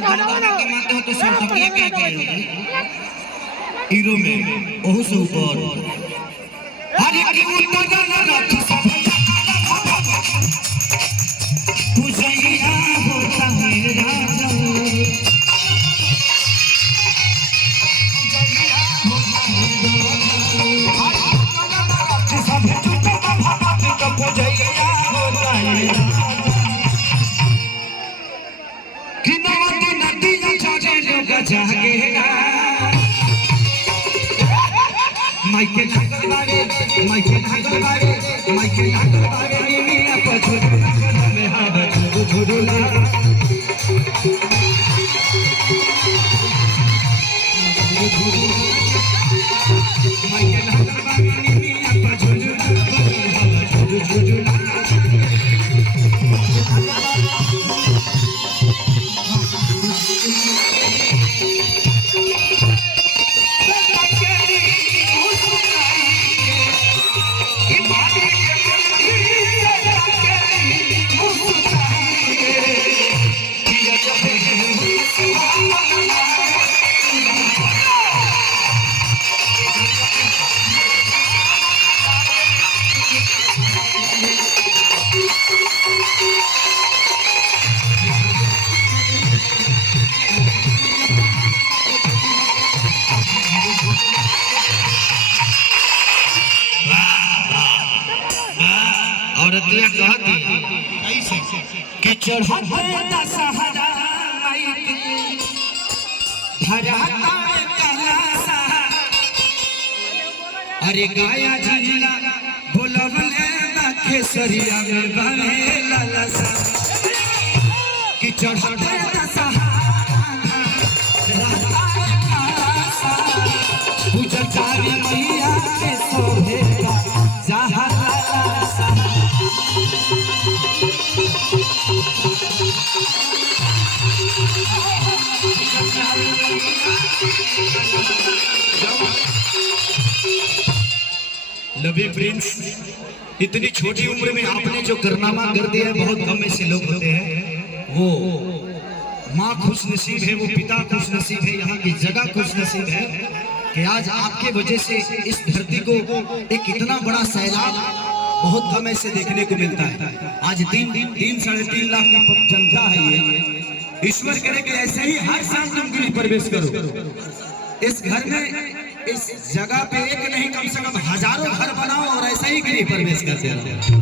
गलवाना के मानते हो तो संतकिया क्या कहे हीरो में ओह से ऊपर हर एक उतर ना रथ सब पूजैया होता है राजा सब झूठे का भाव तो पूजैया होता है कि नवती नदिया जागे लोग जागेगा माइके नागल बारे निमिया पछुला में हाथ झुरुला माइके नागल बारे निमिया पछुला झुरुला औरतिया कहती ऐसे कि चढ़ते दशहरा माई के धराता कलासा अरे गाया जिला बोलवले केसरिया में बने ललसा कि चढ़ते दशहरा कलासा पूजकारी मैया के सोहेगा जहां ललसा लवी प्रिंस इतनी छोटी उम्र में आपने जो कारनामा कर दिया है बहुत कम ऐसे लोग होते हैं वो माँ खुश नसीब है वो पिता खुश नसीब है यहाँ की जगह खुश नसीब है कि आज आपके वजह से इस धरती को एक इतना बड़ा सैलाब बहुत कम ऐसे देखने को मिलता है। आज 3-3.5 लाख की जनता है ये ईश्वर करे कि ऐसे ही हर साल तुम गृह प्रवेश करो इस घर में इस जगह पे एक नहीं कम से कम हजारों घर बनाओ और ऐसा ही गृह प्रवेश करते रहो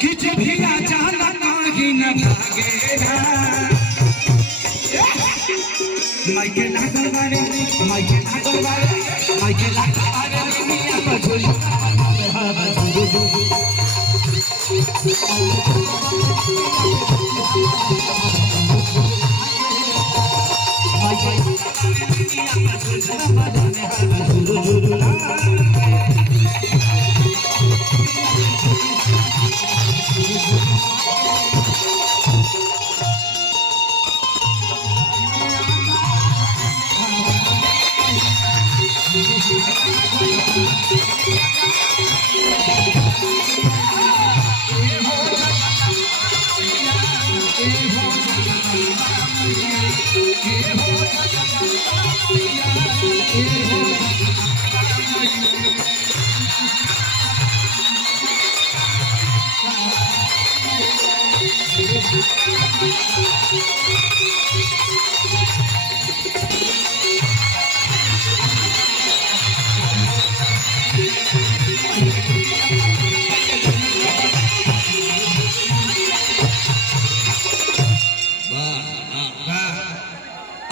कि जब भी जाना नहीं न भागेगा माइके लागल बारे मिया बजोली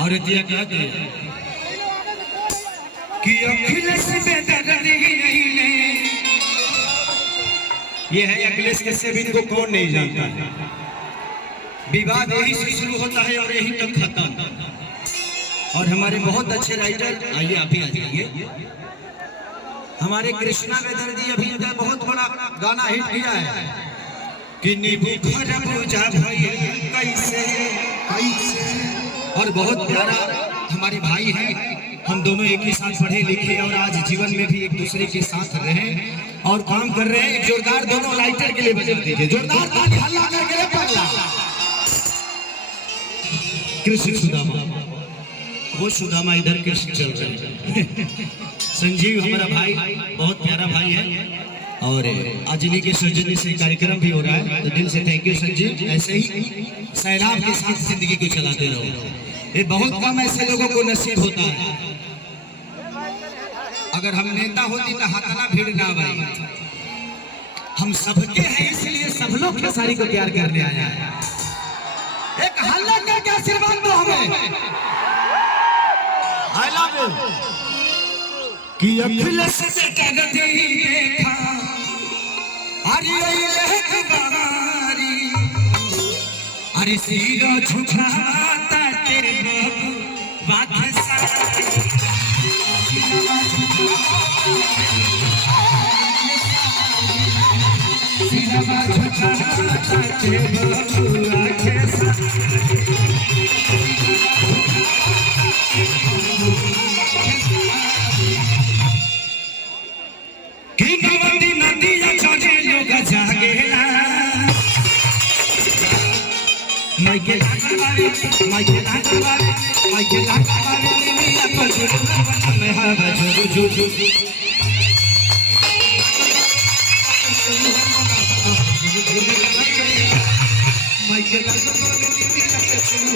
और दिया कहते हैं कि अखिलेश ये है अखिलेश कश्यप इनको कौन नहीं जानता है विवाद यही से शुरू होता है और यही तक खत्म और हमारे बहुत अच्छे राइटर आइए आप ही आ जाइए हमारे कृष्णा वेदर्जी अभी इनका बहुत बड़ा गाना हिट किया है कि नींबू खरबूजा भई कैसे और बहुत प्यारा हमारे भाई हैं हम दोनों एक ही साथ पढ़े लिखे और आज जीवन में भी एक दूसरे के साथ रहे और काम कर रहे हैं। जोरदार दोनों राइटर के लिए बजा दीजिए, जोरदार ताली हल्ला करके पगला कृष्ण सुदामा, वो सुदामा इधर कृष्ण चल रहे हैं। संजीव हमारा भाई, बहुत प्यारा भाई है, और आज इन्हीं के सौजन्य से कार्यक्रम भी हो रहा है, तो दिल से थैंक यू संजीव। ऐसे ही सैलाब के साथ जिंदगी को चलाते रहो, ये बहुत कम ऐसे लोगों को नसीब होता है। अगर हम नेता होती तो हाथना भीड़ ना भाई, हम सबके हैं इसलिए सब लोग खेसारी को प्यार करने आया है। एक हल्ला करके आशीर्वाद दो हमें, आई लव यू। कि अखिलेश से जगती देखा अरे लहकारी, अरे सिर झुकाता तेरे बाबू कि नदी नदिया चढ़े लोग जागेला, माइके लागवारे माइके लागवारे माइके लागवारे मिया पजुर में हवा जुरु जुरु माइके लागवारे मिया पजुर